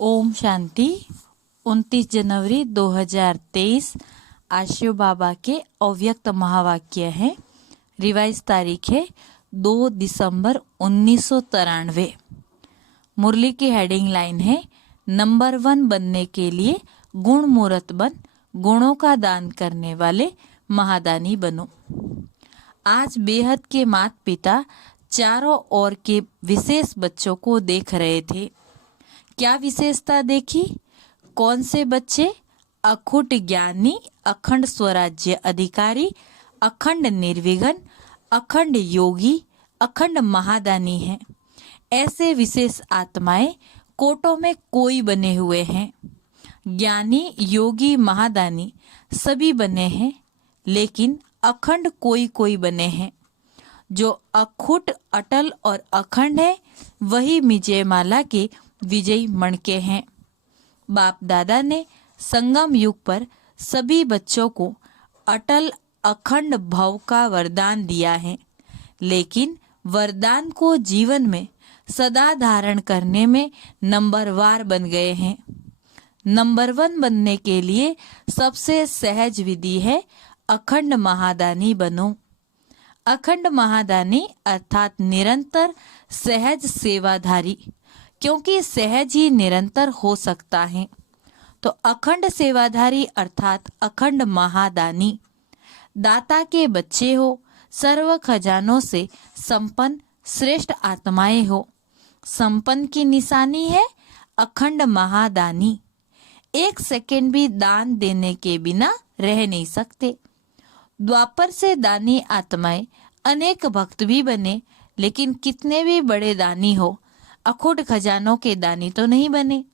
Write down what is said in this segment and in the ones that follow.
ओम शांति। 29 जनवरी 2023 आशियो बाबा के अव्यक्त महावाक्य है। रिवाइज तारीख है 2 दिसंबर 1993। मुरली की हेडिंग लाइन है नंबर 1 बनने के लिए गुण मूर्त बन, गुणों का दान करने वाले महादानी बनो। आज बेहद के माता पिता चारों ओर के विशेष बच्चों को देख रहे थे। क्या विशेषता देखी? कौन से बच्चे? अखुट ज्ञानी, अखंड स्वराज्य अधिकारी, अखंड निर्विघ्न, अखंड योगी, अखंड महादानी हैं। ऐसे विशेष आत्माएं कोटों में कोई बने हुए हैं। ज्ञानी, योगी, महादानी सभी बने हैं, लेकिन अखंड कोई कोई बने हैं। जो अखुट, अटल और अखंड है वही विजयमाला के विजयी मणके हैं। बाप दादा ने संगम युग पर सभी बच्चों को अटल अखंड भाव का वरदान दिया है, लेकिन वरदान को जीवन में सदा धारण करने में नंबरवार बन गए हैं। नंबर 1 बनने के लिए सबसे सहज विधि है अखंड महादानी बनो। अखंड महादानी अर्थात निरंतर सहज सेवाधारी, क्योंकि सहज ही निरंतर हो सकता है। तो अखंड सेवाधारी अर्थात अखंड महादानी। दाता के बच्चे हो, सर्व खजानों से संपन्न श्रेष्ठ आत्माएं हो। संपन्न की निशानी है अखंड महादानी। 1 सेकंड भी दान देने के बिना रह नहीं सकते। द्वापर से दानी आत्माएं अनेक भक्त भी बने, लेकिन कितने भी बड़े दानी हो, अखुट खजानों के दानी तो नहीं बने।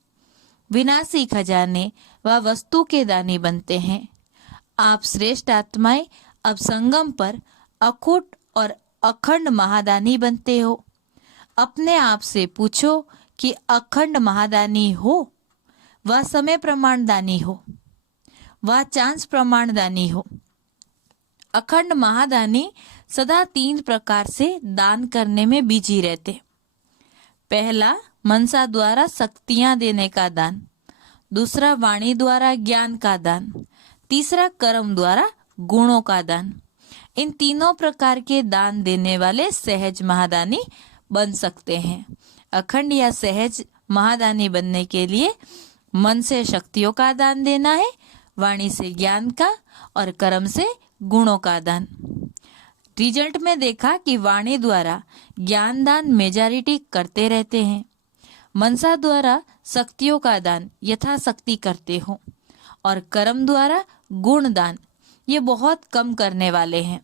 विनाशी खजाने व वस्तु के दानी बनते हैं। आप श्रेष्ठ आत्माएं अब संगम पर अखुट और अखंड महादानी बनते हो। अपने आप से पूछो कि अखंड महादानी हो, वह समय प्रमाण दानी हो, वह चांस प्रमाण दानी हो। अखंड महादानी सदा 3 प्रकार से दान करने में बिजी रहते। पहला, मनसा द्वारा शक्तियां देने का दान। दूसरा, वाणी द्वारा ज्ञान का दान। तीसरा, कर्म द्वारा गुणों का दान। इन तीनों प्रकार के दान देने वाले सहज महादानी बन सकते हैं। अखंड या सहज महादानी बनने के लिए मन से शक्तियों का दान देना है, वाणी से ज्ञान का और कर्म से गुणों का दान। रिजल्ट में देखा कि वाणी द्वारा ज्ञान दान मेजॉरिटी करते रहते हैं। मनसा द्वारा शक्तियों का दान यथाशक्ति करते हो, और कर्म द्वारा गुण दान ये बहुत कम करने वाले हैं।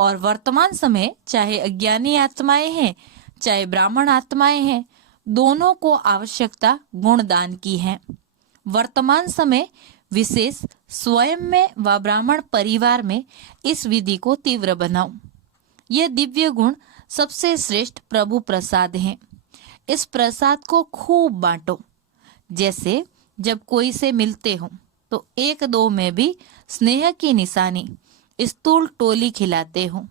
और वर्तमान समय चाहे अज्ञानी आत्माएं हैं चाहे ब्राह्मण आत्माएं हैं, दोनों को आवश्यकता गुण दान की है। वर्तमान समय विशेष स्वयं में व ब्राह्मण परिवार में इस विधि को तीव्र बनाओ। यह दिव्य गुण सबसे श्रेष्ठ प्रभु प्रसाद है। इस प्रसाद को खूब बांटो। जैसे जब कोई से मिलते हो तो 1-2 में भी स्नेह की निशानी स्थूल टोली खिलाते हो,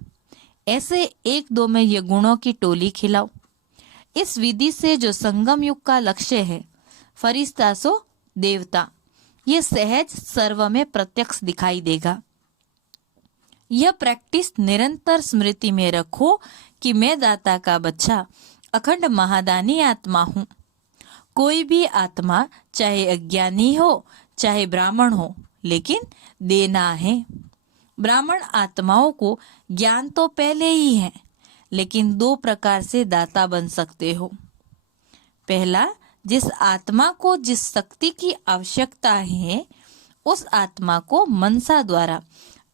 ऐसे 1-2 में ये गुणों की टोली खिलाओ। इस विधि से जो संगम युग का लक्ष्य है, फरिश्ता सो देवता, ये सहज सर्व में प्रत्यक्ष दिखाई देगा। यह प्रैक्टिस निरंतर स्मृति में रखो कि मैं दाता का बच्चा अखंड महादानी आत्मा हूँ। कोई भी आत्मा चाहे अज्ञानी हो चाहे ब्राह्मण हो, लेकिन देना है। ब्राह्मण आत्माओं को ज्ञान तो पहले ही है, लेकिन 2 प्रकार से दाता बन सकते हो। पहला, जिस आत्मा को जिस शक्ति की आवश्यकता है, उस आत्मा को मनसा द्वारा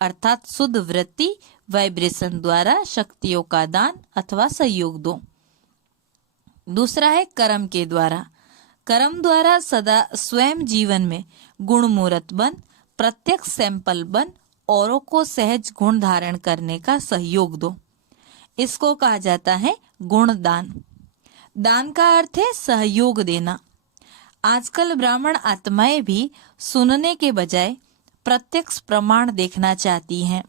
अर्थात शुद्ध वृत्ति वाइब्रेशन द्वारा शक्तियों का दान अथवा सहयोग दो। दूसरा है कर्म के द्वारा। कर्म द्वारा सदा स्वयं जीवन में गुण मूर्त बन, प्रत्यक्ष सैंपल बन, औरों को सहज गुण धारण करने का सहयोग दो। इसको कहा जाता है गुण दान। दान का अर्थ है सहयोग देना। आजकल ब्राह्मण आत्माएं भी सुनने के बजाय प्रत्यक्ष प्रमाण देखना चाहती हैं।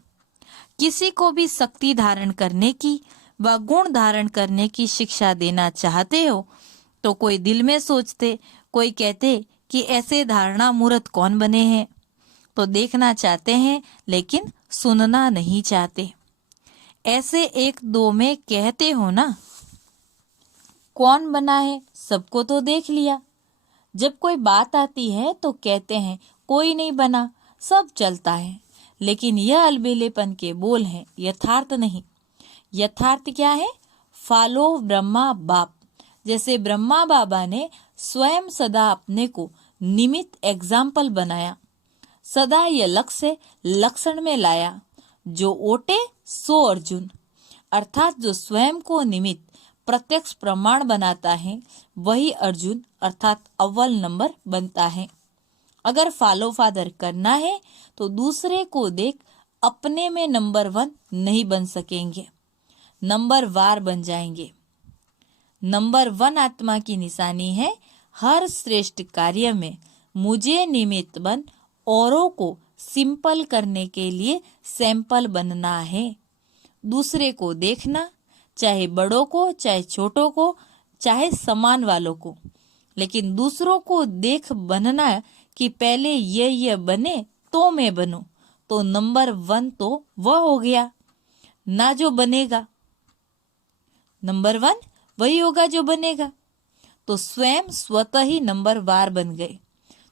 किसी को भी शक्ति धारण करने की व गुण धारण करने की शिक्षा देना चाहते हो तो कोई दिल में सोचते, कोई कहते कि ऐसे धारणा मूर्त कौन बने हैं। तो देखना चाहते हैं लेकिन सुनना नहीं चाहते। ऐसे एक दो में कहते हो ना, कौन बना है, सबको तो देख लिया। जब कोई बात आती है तो कहते हैं कोई नहीं बना, सब चलता है। लेकिन यह अलबेलेपन के बोल हैं, यथार्थ नहीं। यथार्थ क्या है? फॉलो ब्रह्मा बाप। जैसे ब्रह्मा बाबा ने स्वयं सदा अपने को निमित्त एग्जाम्पल बनाया, सदा यह लक्ष्य लक्षण में लाया, जो ओटे सो अर्जुन। अर्थात जो स्वयं को निमित्त प्रत्यक्ष प्रमाण बनाता है वही अर्जुन अर्थात अव्वल नंबर बनता है। अगर फॉलो फादर करना है तो दूसरे को देख अपने में नंबर 1 नहीं बन सकेंगे, नंबर वार बन जाएंगे। नंबर 1 आत्मा की निशानी है हर श्रेष्ठ कार्य में मुझे निमित्त बन औरों को सिंपल करने के लिए सैंपल बनना है। दूसरे को देखना, चाहे बड़ों को, चाहे छोटों को, चाहे समान वालों को, लेकिन दूसरों को देख बनना कि पहले ये बने तो मैं बनूं, तो नंबर 1 तो वह हो गया ना जो बनेगा। नंबर 1 वही होगा जो बनेगा। तो स्वयं स्वतः ही नंबर वार बन गए।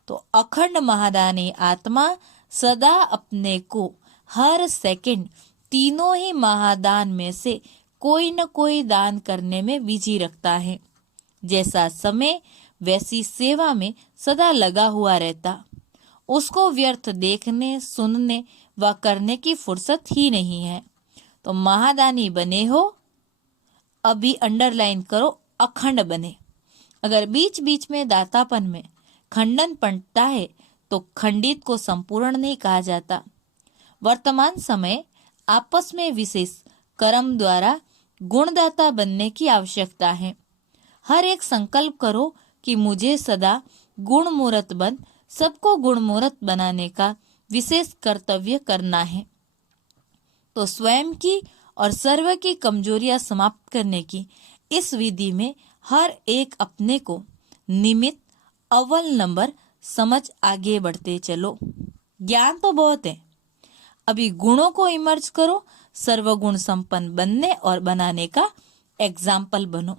तो अखंड महादानी आत्मा सदा अपने को हर सेकंड तीनों ही महादान में से कोई न कोई दान करने में बिजी रखता है। जैसा समय वैसी सेवा में सदा लगा हुआ रहता। उसको व्यर्थ देखने, सुनने व करने की फुर्सत ही नहीं है। तो महादानी बने हो, अभी अंडरलाइन करो, अखंड बने। अगर बीच बीच में दातापन में खंडन पड़ता है तो खंडित को संपूर्ण नहीं कहा जाता। वर्तमान समय आपस में विशेष कर्म द्वारा गुणदाता बनने की आवश्यकता है। हर एक संकल्प करो कि मुझे सदा गुणमूर्त बन सबको गुणमूर्त बनाने का विशेष कर्तव्य करना है। तो स्वयं की और सर्व की कमजोरियां समाप्त करने की इस विधि में हर एक अपने को निमित्त अव्वल नंबर समझ आगे बढ़ते चलो। ज्ञान तो बहुत है, अभी गुणों को इमर्ज करो, सर्वगुण संपन्न बनने और बनाने का एग्जाम्पल बनो।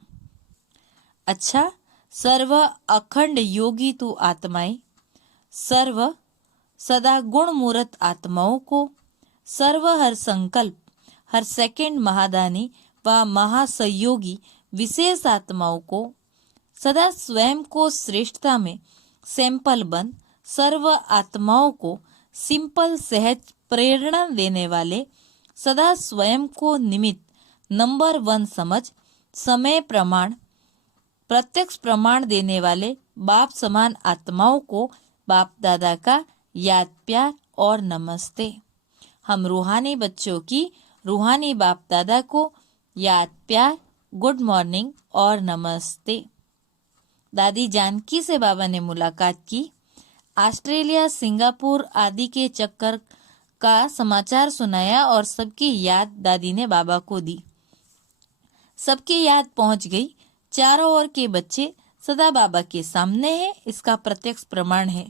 अच्छा, सर्व अखंड योगी तू आत्माएं, सर्व सदा गुण मूर्त आत्माओं को, सर्व हर संकल्प हर सेकंड महादानी व महासहयोगी विशेष आत्माओं को, सदा स्वयं को श्रेष्ठता में सैंपल बन सर्व आत्माओं को सिंपल सहज प्रेरणा देने वाले, सदा स्वयं को निमित्त नंबर 1 समझ समय प्रमाण प्रत्यक्ष प्रमाण देने वाले बाप समान आत्माओं को बाप दादा का याद प्यार और नमस्ते। हम रूहानी बच्चों की रूहानी बाप दादा को याद प्यार, गुड मॉर्निंग और नमस्ते। दादी जानकी से बाबा ने मुलाकात की। ऑस्ट्रेलिया, सिंगापुर आदि के चक्कर का समाचार सुनाया और सबकी याद दादी ने बाबा को दी। सबकी याद पहुंच गई। चारों ओर के बच्चे सदा बाबा के सामने हैं। इसका प्रत्यक्ष प्रमाण है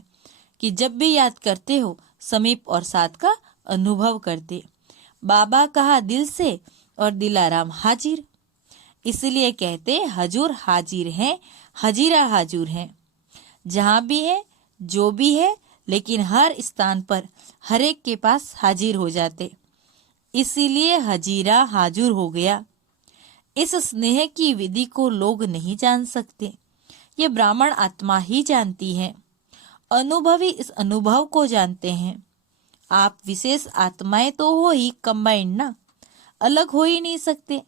कि जब भी याद करते हो समीप और साथ का अनुभव करते। बाबा कहा दिल से और दिलाराम हाजिर, इसलिए कहते हजूर हाजिर हैं, हजीरा हाजूर हैं। जहाँ भी है जो भी है, लेकिन हर स्थान पर हर एक के पास हाजिर हो जाते, इसीलिए हजीरा हाजूर हो गया। इस स्नेह की विधि को लोग नहीं जान सकते, ये ब्राह्मण आत्मा ही जानती है। अनुभवी इस अनुभव को जानते हैं। आप विशेष आत्माएं तो हो ही कंबाइंड ना, अलग हो ही नहीं सकते।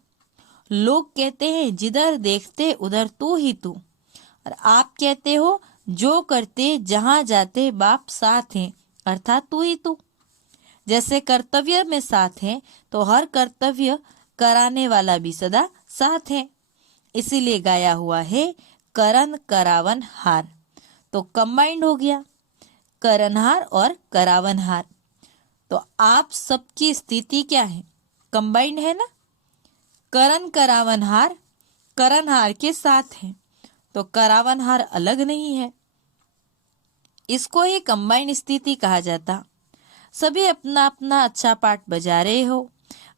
लोग कहते हैं जिधर देखते उधर तू ही तू, और आप कहते हो जो करते जहां जाते बाप साथ हैं, अर्थात तू ही तू। जैसे कर्तव्य में साथ है तो हर कर्तव्य कराने वाला भी सदा साथ है। इसीलिए गाया हुआ है करन करावन हार, तो कंबाइंड हो गया करनहार और करावनहार। तो आप सबकी स्थिति क्या है? कंबाइंड है ना। करन करावनहार करनहार के साथ है, तो करावनहार अलग नहीं है। इसको ही कंबाइंड स्थिति कहा जाता। सभी अपना अपना अच्छा पार्ट बजा रहे हो,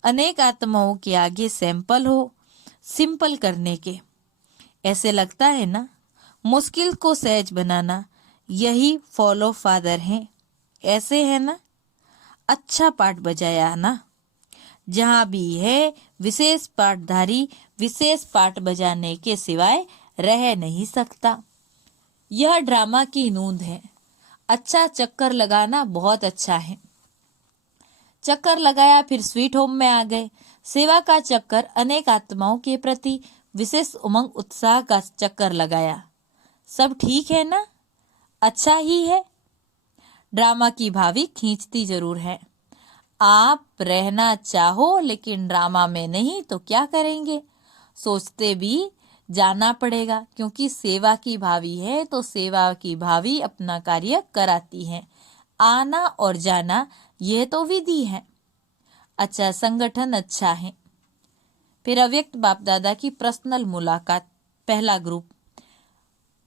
अनेक आत्माओं के आगे सैंपल हो सिंपल करने के। ऐसे लगता है ना, मुश्किल को सहज बनाना, यही फॉलो फादर हैं। ऐसे है ना, अच्छा पाठ बजाया ना। जहाँ भी है विशेष पाठधारी विशेष पाठ बजाने के सिवाय रह नहीं सकता। यह ड्रामा की नूंद है। अच्छा चक्कर लगाना बहुत अच्छा है। चक्कर लगाया, फिर स्वीट होम में आ गए। सेवा का चक्कर, अनेक आत्माओं के प्रति विशेष उमंग उत्साह का चक्कर लगाया। सब ठीक है ना, अच्छा ही है। ड्रामा की भावी खींचती जरूर है। आप रहना चाहो लेकिन ड्रामा में नहीं तो क्या करेंगे? सोचते भी जाना पड़ेगा, क्योंकि सेवा की भावी है तो सेवा की भावी अपना कार्य कराती है। आना और जाना यह तो विधि है। अच्छा संगठन अच्छा है। फिर अव्यक्त बाप दादा की पर्सनल मुलाकात। पहला ग्रुप,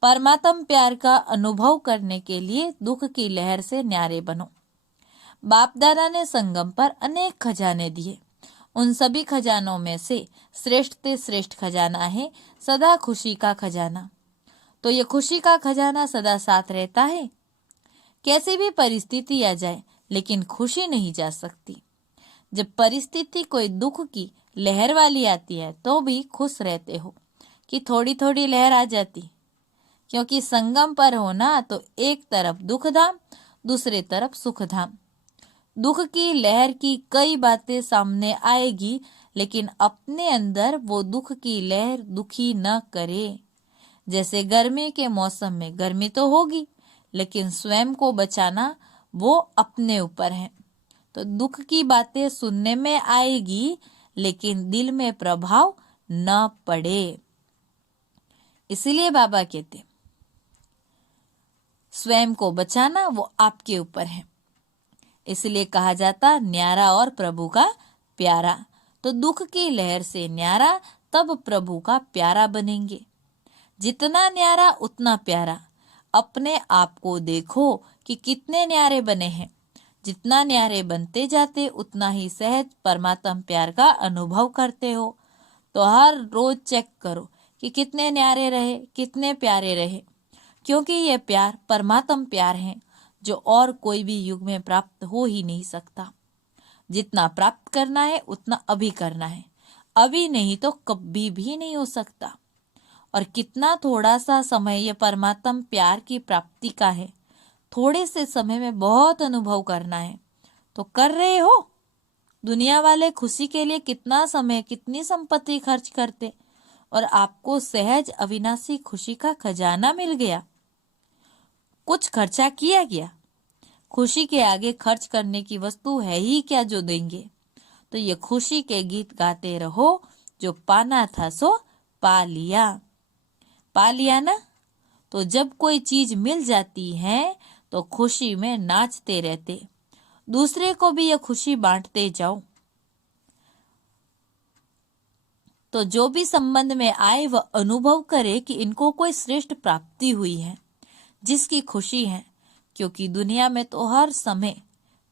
परमात्म प्यार का अनुभव करने के लिए दुख की लहर से न्यारे बनो। बाप दादा ने संगम पर अनेक खजाने दिए। उन सभी खजानों में से श्रेष्ठ से श्रेष्ठ खजाना है सदा खुशी का खजाना। तो ये खुशी का खजाना सदा साथ रहता है। कैसी भी परिस्थिति आ जाए लेकिन खुशी नहीं जा सकती। जब परिस्थिति कोई दुख की लहर वाली आती है तो भी खुश रहते हो कि थोड़ी थोड़ी लहर आ जाती, क्योंकि संगम पर हो ना तो एक तरफ दुख धाम दूसरे तरफ सुख धाम। दुख की लहर की कई बातें सामने आएगी, लेकिन अपने अंदर वो दुख की लहर दुखी न करे। जैसे गर्मी के मौसम में गर्मी तो होगी, लेकिन स्वयं को बचाना वो अपने ऊपर है। तो दुख की बातें सुनने में आएगी, लेकिन दिल में प्रभाव न पड़े। इसलिए बाबा कहते स्वयं को बचाना वो आपके ऊपर है। इसलिए कहा जाता न्यारा और प्रभु का प्यारा। तो दुख की लहर से न्यारा, तब प्रभु का प्यारा बनेंगे। जितना न्यारा उतना प्यारा। अपने आप को देखो कि कितने न्यारे बने हैं। जितना न्यारे बनते जाते उतना ही सहज परमात्म प्यार का अनुभव करते हो। तो हर रोज चेक करो कि कितने न्यारे रहे, कितने प्यारे रहे, क्योंकि ये प्यार परमात्म प्यार है जो और कोई भी युग में प्राप्त हो ही नहीं सकता। जितना प्राप्त करना है उतना अभी करना है, अभी नहीं तो कभी भी नहीं हो सकता। और कितना थोड़ा सा समय ये परमात्म प्यार की प्राप्ति का है। थोड़े से समय में बहुत अनुभव करना है तो कर रहे हो। दुनिया वाले खुशी के लिए कितना समय कितनी संपत्ति खर्च करते, और आपको सहज अविनाशी खुशी का खजाना मिल गया। कुछ खर्चा किया गया। खुशी के आगे खर्च करने की वस्तु है ही क्या जो देंगे। तो ये खुशी के गीत गाते रहो, जो पाना था सो पा लिया। पा लिया ना। तो जब कोई चीज मिल जाती है तो खुशी में नाचते रहते, दूसरे को भी यह खुशी बांटते जाओ। तो जो भी संबंध में आए वह अनुभव करे कि इनको कोई श्रेष्ठ प्राप्ति हुई है, जिसकी खुशी है। क्योंकि दुनिया में तो हर समय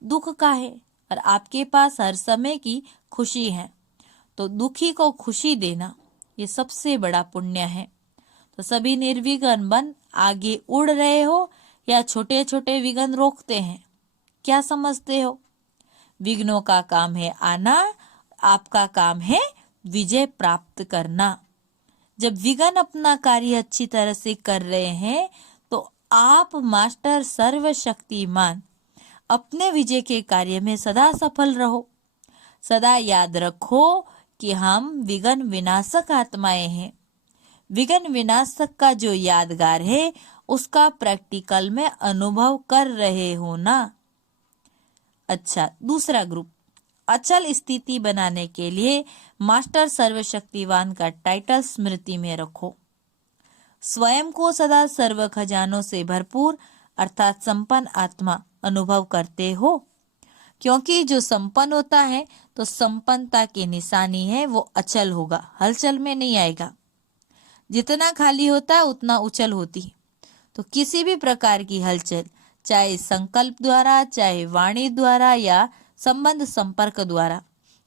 दुख का है और आपके पास हर समय की खुशी है। तो दुखी को खुशी देना ये सबसे बड़ा पुण्य है। तो सभी निर्विघ्न बन आगे उड़ रहे हो या छोटे छोटे विघ्न रोकते हैं? क्या समझते हो? विघ्नों का काम है आना, आपका काम है विजय प्राप्त करना। जब विघ्न अपना कार्य अच्छी तरह से कर रहे हैं तो आप मास्टर सर्वशक्तिमान अपने विजय के कार्य में सदा सफल रहो। सदा याद रखो कि हम विघ्न विनाशक आत्माएं हैं। विघ्न विनाशक का जो यादगार है उसका प्रैक्टिकल में अनुभव कर रहे हो ना। अच्छा, दूसरा ग्रुप, अचल स्थिति बनाने के लिए मास्टर सर्वशक्तिवान का टाइटल स्मृति में रखो। स्वयं को सदा सर्व खजानों से भरपूर अर्थात संपन्न आत्मा अनुभव करते हो। क्योंकि जो संपन्न होता है तो संपन्नता की निशानी है वो अचल होगा, हलचल में नहीं आएगा। जितना खाली होता है उतना उछल होती है। तो किसी भी प्रकार की हलचल, चाहे संकल्प द्वारा, चाहे वाणी द्वारा या संबंध संपर्क द्वारा,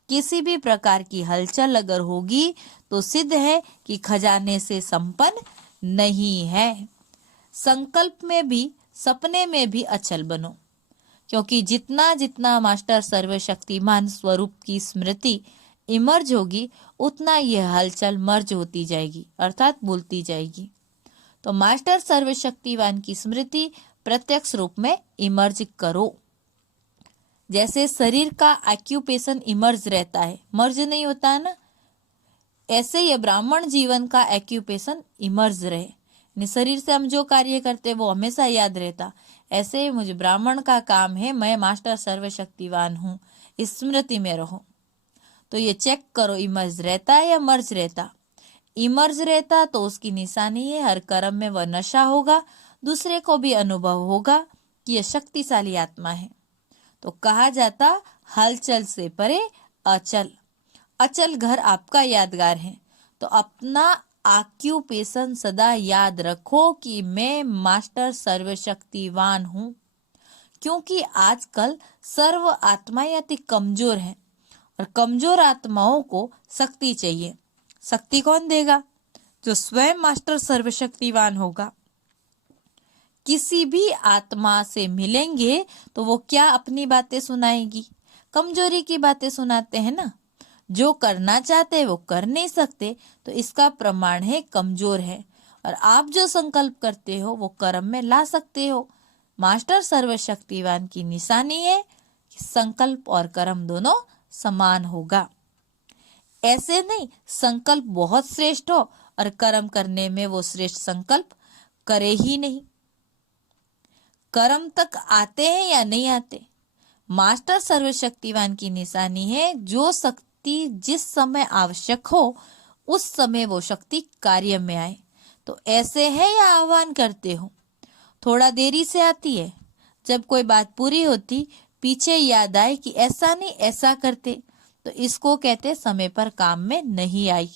किसी भी प्रकार की हलचल अगर होगी तो सिद्ध है कि खजाने से संपन्न नहीं है। संकल्प में भी, सपने में भी अचल बनो, क्योंकि जितना जितना मास्टर सर्वशक्तिमान स्वरूप की स्मृति इमर्ज होगी उतना यह हलचल मर्ज होती जाएगी, अर्थात भूलती जाएगी। तो मास्टर सर्वशक्तिवान की स्मृति प्रत्यक्ष रूप में इमर्ज करो। जैसे शरीर का एक्यूपेशन इमर्ज रहता है, मर्ज नहीं होता है ना, ऐसे ये ब्राह्मण जीवन का एक्यूपेशन इमर्ज रहे। शरीर से हम जो कार्य करते वो हमेशा याद रहता। ऐसे मुझे ब्राह्मण का काम है, मैं मास्टर सर्वशक्तिवान हूँ, इस स्मृति में रहो। तो ये चेक करो इमर्ज रहता है या मर्ज रहता। इमर्ज रहता तो उसकी निशानी है हर कर्म में वह नशा होगा, दूसरे को भी अनुभव होगा कि यह शक्तिशाली आत्मा है। तो कहा जाता हलचल से परे अचल। अचल घर आपका यादगार है। तो अपना ऑक्यूपेशन सदा याद रखो कि मैं मास्टर सर्वशक्तिवान हूँ, क्योंकि आजकल सर्व आत्माएं अति कमजोर हैं और कमजोर आत्माओं को शक्ति चाहिए। शक्ति कौन देगा? जो स्वयं मास्टर सर्वशक्तिवान होगा। किसी भी आत्मा से मिलेंगे तो वो क्या अपनी बातें सुनाएगी? कमजोरी की बातें सुनाते हैं ना। जो करना चाहते वो कर नहीं सकते, तो इसका प्रमाण है कमजोर है। और आप जो संकल्प करते हो वो कर्म में ला सकते हो। मास्टर सर्वशक्तिवान की निशानी है कि संकल्प और कर्म दोनों समान होगा। ऐसे नहीं संकल्प बहुत श्रेष्ठ हो और कर्म करने में वो श्रेष्ठ संकल्प करे ही नहीं। कर्म तक आते हैं या नहीं आते। मास्टर सर्वशक्तिवान की निशानी है जो शक्ति जिस समय आवश्यक हो उस समय वो शक्ति कार्य में आए। तो ऐसे है या आह्वान करते हो? थोड़ा देरी से आती है, जब कोई बात पूरी होती पीछे याद आए कि ऐसा नहीं ऐसा करते, तो इसको कहते समय पर काम में नहीं आई।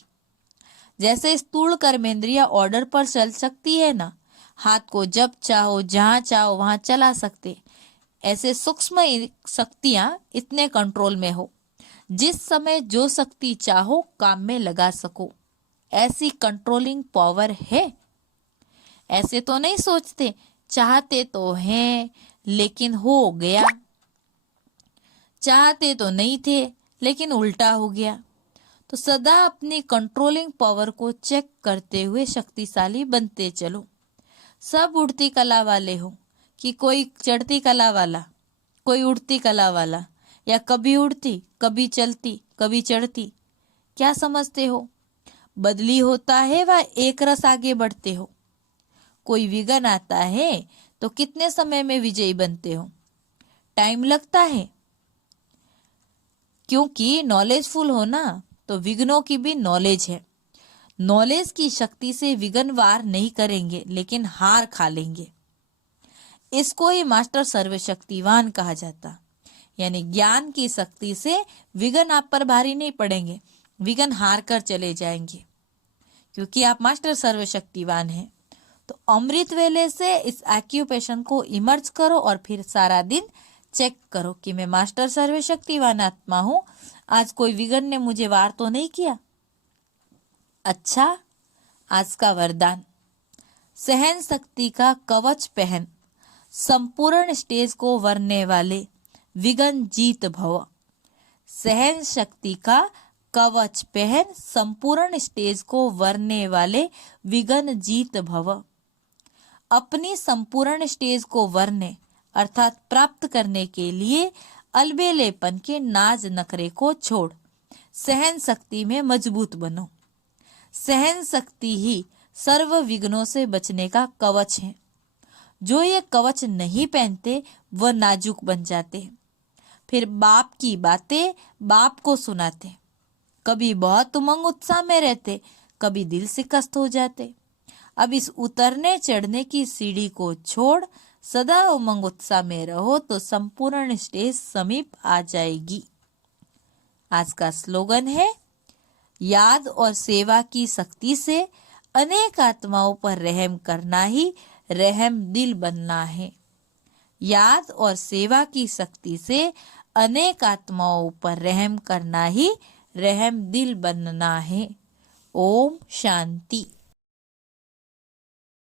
जैसे स्थूल कर्मेंद्रिया ऑर्डर पर चल सकती है ना, हाथ को जब चाहो जहां चाहो वहां चला सकते, ऐसे सूक्ष्म शक्तियां इतने कंट्रोल में हो जिस समय जो शक्ति चाहो काम में लगा सको, ऐसी कंट्रोलिंग पावर है। ऐसे तो नहीं सोचते, चाहते तो हैं लेकिन हो गया, चाहते तो नहीं थे लेकिन उल्टा हो गया। तो सदा अपनी कंट्रोलिंग पावर को चेक करते हुए शक्तिशाली बनते चलो। सब उड़ती कला वाले हो कि कोई चढ़ती कला वाला, कोई उड़ती कला वाला, या कभी उड़ती कभी चलती कभी चढ़ती, क्या समझते हो? बदली होता है वह एक रस आगे बढ़ते हो। कोई विघ्न आता है तो कितने समय में विजयी बनते हो? टाइम लगता है, क्योंकि नॉलेजफुल हो ना, तो विघ्नों की भी नॉलेज है। नॉलेज की शक्ति से विघ्न वार नहीं करेंगे लेकिन हार खा लेंगे। इसको ही मास्टर सर्वशक्तिवान कहा जाता। यानी ज्ञान की शक्ति से विघ्न आप पर भारी नहीं पड़ेंगे, विघ्न हार कर चले जाएंगे, क्योंकि आप मास्टर सर्वशक्तिवान हैं। तो अमृत वेले से इस ऑक्यूपेशन को इमर्ज करो और फिर सारा दिन चेक करो कि मैं मास्टर सर्वशक्तिवान आत्मा हूं, आज कोई विघ्न ने मुझे वार तो नहीं किया। अच्छा, आज का वरदान, सहन शक्ति का कवच पहन, संपूर्ण स्टेज को वरने वाले विघ्न जीत भव। सहन शक्ति का कवच पहन, संपूर्ण स्टेज को वरने वाले विघ्न जीत भव। अपनी संपूर्ण स्टेज को वरने अर्थात प्राप्त करने के लिए अलबेलेपन के नाज नखरे को छोड़ सहन शक्ति में मजबूत बनो। सहन शक्ति ही सर्व विघ्नों से बचने का कवच है। जो ये कवच नहीं पहनते वह नाजुक बन जाते हैं, फिर बाप की बातें बाप को सुनाते, कभी बहुत उमंग उत्साह में रहते, कभी दिल शिकस्त हो जाते। अब इस उतरने चढ़ने की सीढ़ी को छोड़ सदा उमंग उत्साह में रहो तो संपूर्ण स्टेज समीप आ जाएगी। आज का स्लोगन है, याद और सेवा की शक्ति से अनेक आत्माओं पर रहम करना ही रहम दिल बनना है। याद और सेवा की शक्ति से अनेक आत्माओं पर रहम करना ही रहम दिल बनना है। ओम शांति।